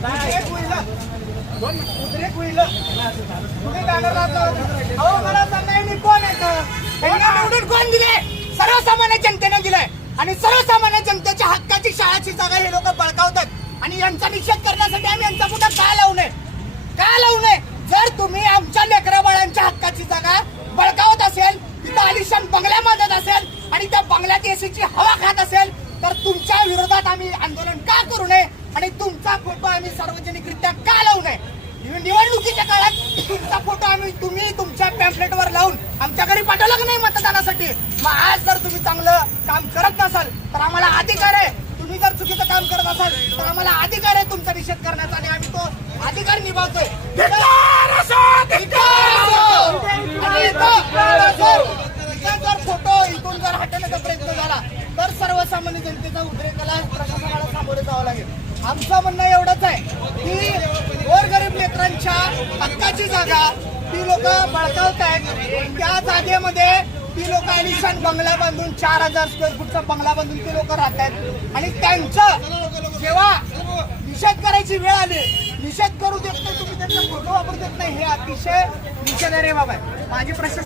उद्रेक होईल. तुम्ही बॅनर लावता. अहो मला सांगा मी कोण आहे तर? त्यांना निवडून कोण दिले? सर्वसामान्य जनतेने दिलंय आणि सर्वसामान्य जनतेच्या हक्काची शाळाची जागा हे लोक बळकावतात आणि यांचा निषेध करण्यासाठी आम्ही यांचा पुढे का लावू नये? का लावू नये? जर तुम्ही आमच्या लेकरा बाळांच्या हक्काची जागा बळकावत असेल, तिथं आलिशान बंगल्या बांधत असेल आणि त्या बंगल्यात एसीची हवा खात असेल तर तुमच्या विरोधात आम्ही आंदोलन का करू नये आणि तुमचा फोटो आम्ही सार्वजनिकरित्या का लावू नये? निवडणुकीच्या काळात तुमचा फोटो आम्ही तुम्ही तुमच्या पॅम्पलेटवर लावून आमच्या घरी पाठवला की नाही मतदानासाठी? मग आज जर तुम्ही चांगलं काम करत नसाल तर आम्हाला अधिकार आहे. तुम्ही जर चुकीचं काम करत असाल तर आम्हाला अधिकार आहे तुमचा निषेध करण्याचा आणि आम्ही तो अधिकार निभावतोय. जर फोटो इथून जर हटवण्याचा प्रयत्न झाला तर सर्वसामान्य जनतेचा उद्रेकाला प्रशासनाला सामोरे जावं लागेल. आमचं म्हणणं एवढंच आहे की गोरगरीब लेकरांच्या हक्काची जागा ती लोक बळकावतायत. त्या जागेमध्ये ती लोक आलिशान बंगला बांधून 4000 स्क्वेअर फूटचा बंगला बांधून ते लोक राहत आहेत आणि त्यांचं जेव्हा निषेध करायची वेळ आली, निषेध करू देत नाही, तुम्ही त्यांचा फोटो वापरू देत नाही, हे अतिशय निषेधार्ह बाब आहे. माझी प्रशासन